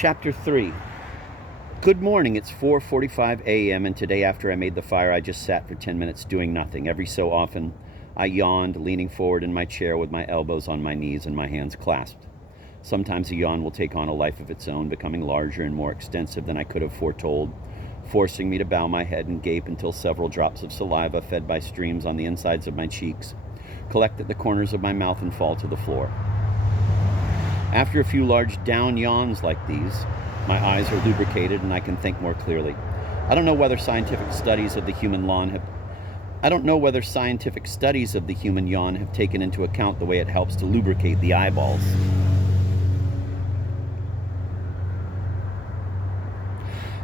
Chapter 3. Good morning, it's 4:45 a.m. and today after I made the fire I just sat for 10 minutes doing nothing. Every so often I yawned, leaning forward in my chair with my elbows on my knees and my hands clasped. Sometimes a yawn will take on a life of its own, becoming larger and more extensive than I could have foretold, forcing me to bow my head and gape until several drops of saliva fed by streams on the insides of my cheeks collect at the corners of my mouth and fall to the floor. After a few large down yawns like these, my eyes are lubricated and I can think more clearly. I don't know whether scientific studies of the human yawn have taken into account the way it helps to lubricate the eyeballs.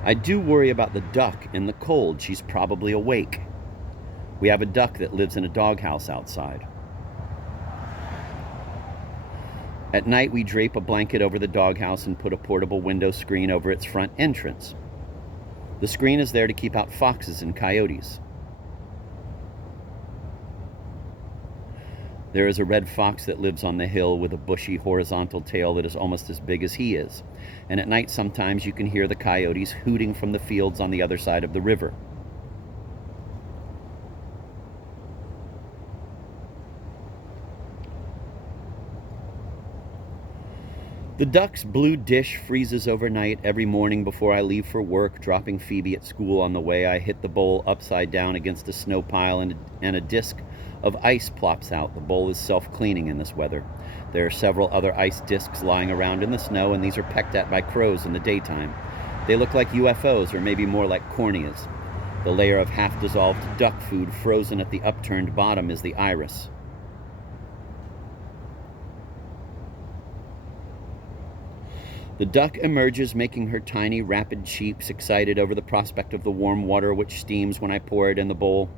I do worry about the duck in the cold. She's probably awake. We have a duck that lives in a doghouse outside. At night, we drape a blanket over the doghouse and put a portable window screen over its front entrance. The screen is there to keep out foxes and coyotes. There is a red fox that lives on the hill with a bushy horizontal tail that is almost as big as he is. And at night, sometimes you can hear the coyotes hooting from the fields on the other side of the river. The duck's blue dish freezes overnight. Every morning before I leave for work, dropping Phoebe at school on the way, I hit the bowl upside down against a snow pile and a disc of ice plops out. The bowl is self-cleaning in this weather. There are several other ice discs lying around in the snow, and these are pecked at by crows in the daytime. They look like UFOs, or maybe more like corneas. The layer of half-dissolved duck food frozen at the upturned bottom is the iris. The duck emerges, making her tiny, rapid cheeps excited over the prospect of the warm water which steams when I pour it in the bowl.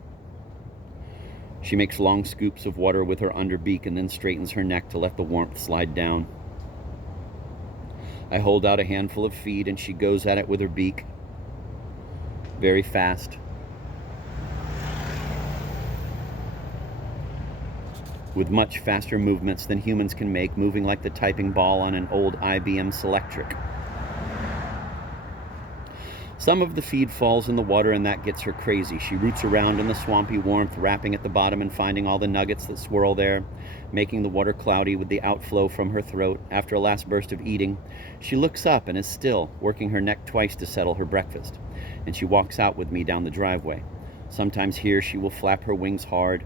She makes long scoops of water with her underbeak and then straightens her neck to let the warmth slide down. I hold out a handful of feed and she goes at it with her beak. Very fast. With much faster movements than humans can make, moving like the typing ball on an old IBM Selectric. Some of the feed falls in the water and that gets her crazy. She roots around in the swampy warmth, rapping at the bottom and finding all the nuggets that swirl there, making the water cloudy with the outflow from her throat. After a last burst of eating, she looks up and is still, working her neck twice to settle her breakfast, and she walks out with me down the driveway. Sometimes here she will flap her wings hard,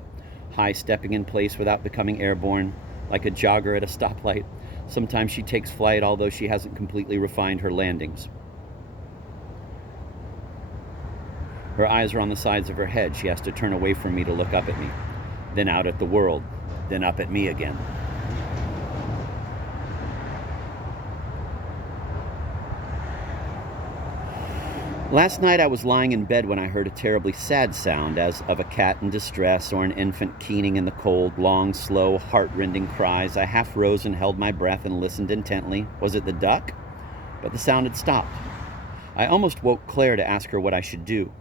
high stepping in place without becoming airborne, like a jogger at a stoplight. Sometimes she takes flight, although she hasn't completely refined her landings. Her eyes are on the sides of her head. She has to turn away from me to look up at me, then out at the world, then up at me again. Last night I was lying in bed when I heard a terribly sad sound, as of a cat in distress or an infant keening in the cold. Long, slow, heart-rending cries. I half rose and held my breath and listened intently. Was it the duck? But the sound had stopped. I almost woke Claire to ask her what I should do.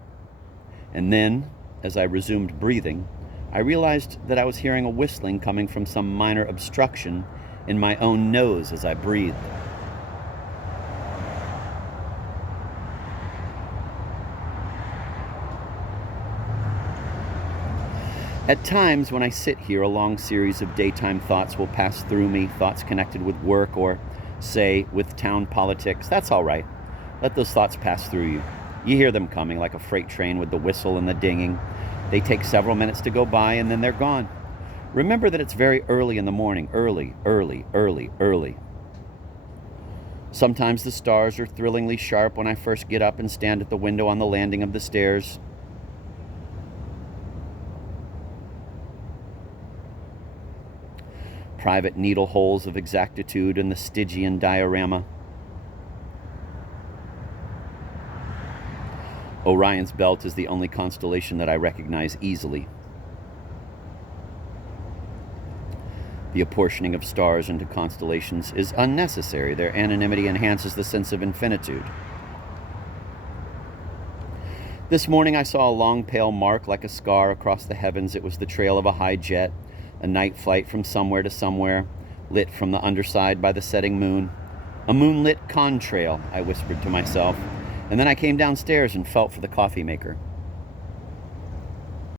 And then, as I resumed breathing, I realized that I was hearing a whistling coming from some minor obstruction in my own nose as I breathed. At times, when I sit here, a long series of daytime thoughts will pass through me, thoughts connected with work or, say, with town politics. That's all right. Let those thoughts pass through you. You hear them coming like a freight train with the whistle and the dinging. They take several minutes to go by and then they're gone. Remember that it's very early in the morning. Early, early, early, early. Sometimes the stars are thrillingly sharp when I first get up and stand at the window on the landing of the stairs. Private needle holes of exactitude in the Stygian diorama. Orion's belt is the only constellation that I recognize easily. The apportioning of stars into constellations is unnecessary. Their anonymity enhances the sense of infinitude. This morning I saw a long pale mark like a scar across the heavens. It was the trail of a high jet, a night flight from somewhere to somewhere, lit from the underside by the setting moon. A moonlit contrail, I whispered to myself, and then I came downstairs and felt for the coffee maker.